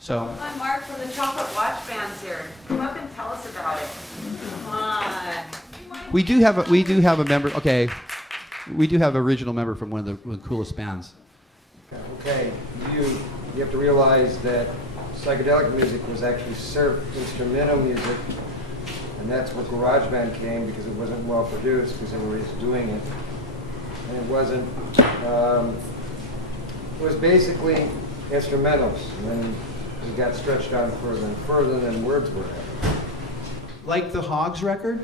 So. Hi, Mark from the Chocolate Watch Band's here. Come up and tell us about it. Come on. We do have a member. Okay, we do have an original member from one of the coolest bands. Okay, you have to realize that psychedelic music was actually surf instrumental music, and that's where garage band came, because it wasn't well produced, because everybody's doing it, and it wasn't. It was basically instrumentals, and then it got stretched out further and further than words were. Like the Hogs record?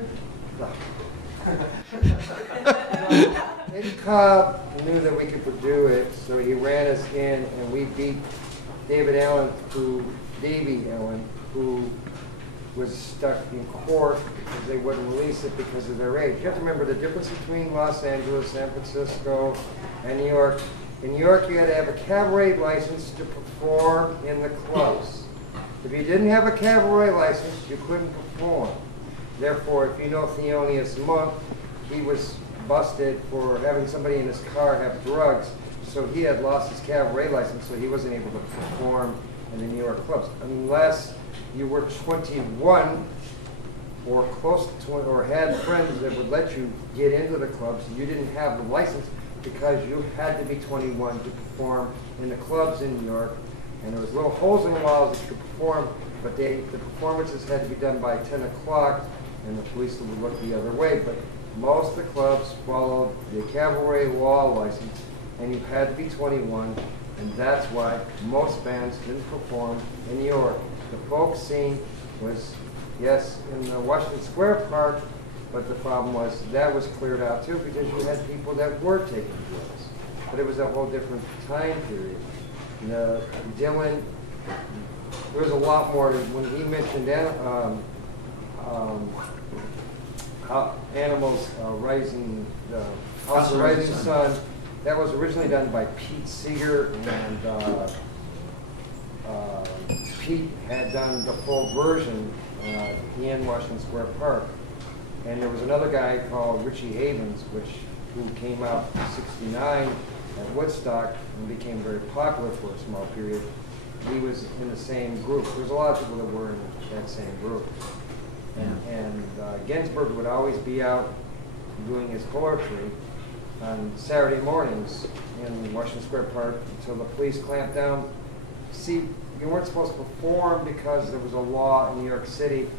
Eddie Cobb knew that we could do it, so he ran us in, and we beat Davy Allen, who was stuck in court because they wouldn't release it because of their age. You have to remember the difference between Los Angeles, San Francisco, and New York. In New York, you had to have a cabaret license to perform in the clubs. If you didn't have a cabaret license, you couldn't perform. Therefore, if you know Thelonious Monk, he was busted for having somebody in his car have drugs, so he had lost his cabaret license, so he wasn't able to perform in the New York clubs. Unless you were 21 or close to 20, or had friends that would let you get into the clubs, you didn't have the license because you had to be 21 to perform in the clubs in New York. And there was little holes in the walls that you could perform, but the performances had to be done by 10 o'clock, and the police would look the other way. But most of the clubs followed the cabaret law license, and you had to be 21, and that's why most bands didn't perform in New York. The folk scene was, yes, in the Washington Square Park, but the problem was that was cleared out too, because you had people that were taking drugs. But it was a whole different time period. Dylan, there was a lot more. When he mentioned Animals Rising, House of Rising Sun, that was originally done by Pete Seeger, and Pete had done the full version in Washington Square Park. And there was another guy called Richie Havens, who came out in '69 at Woodstock and became very popular for a small period. He was in the same group. There's a lot of people that were in that same group. And Ginsberg would always be out doing his poetry on Saturday mornings in Washington Square Park until the police clamped down. See, you weren't supposed to perform because there was a law in New York City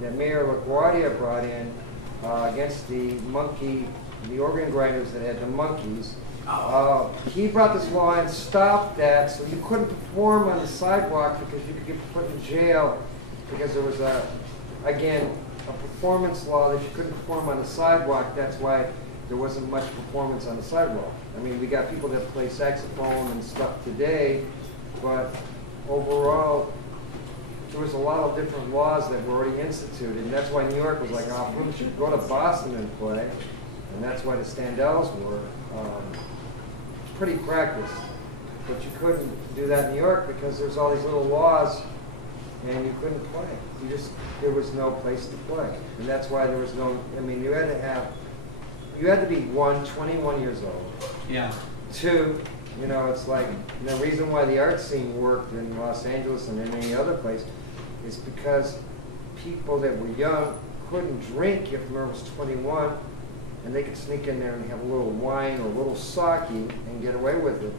that Mayor LaGuardia brought in against the organ grinders that had the monkeys. He brought this law and stopped that, so you couldn't perform on the sidewalk because you could get put in jail, because there was again, a performance law that you couldn't perform on the sidewalk. That's why there wasn't much performance on the sidewalk. I mean, we got people that play saxophone and stuff today, but overall, there was a lot of different laws that were already instituted, and that's why New York was like, oh, we should go to Boston and play, and that's why the Standells were pretty practiced. But you couldn't do that in New York because there's all these little laws, and you couldn't play. There was no place to play, and that's why there was no. I mean, you had to be 21 years old. Yeah. 2, it's like the reason why the art scene worked in Los Angeles and in any other place is because people that were young couldn't drink if they was 21, and they could sneak in there and have a little wine or a little sake and get away with it.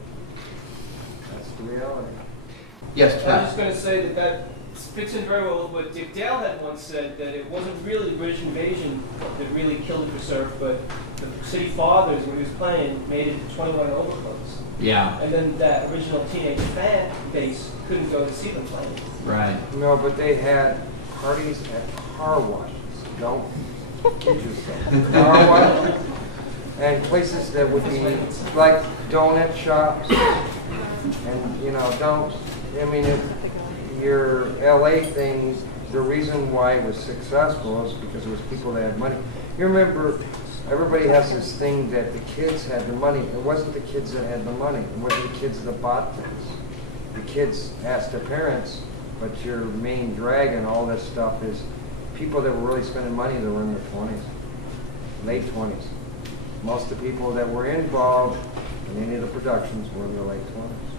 That's the reality. Yes, I was just going to say that fits in very well with what Dick Dale had once said, that it wasn't really the British invasion that really killed it for surf, but the city fathers, when he was playing, made it 21 and over clubs. Yeah. And then that original teenage fan base couldn't go to see them playing. Right. No, but they had parties at car washes. Don't kid yourself. Car washes. And places that would be like donut shops. And, your LA things, the reason why it was successful is because it was people that had money. You remember, everybody has this thing that the kids had the money. It wasn't the kids that had the money. It wasn't the kids that bought things. The kids asked their parents, but your main drag and all this stuff is people that were really spending money that were in their 20s, late 20s. Most of the people that were involved in any of the productions were in their late 20s.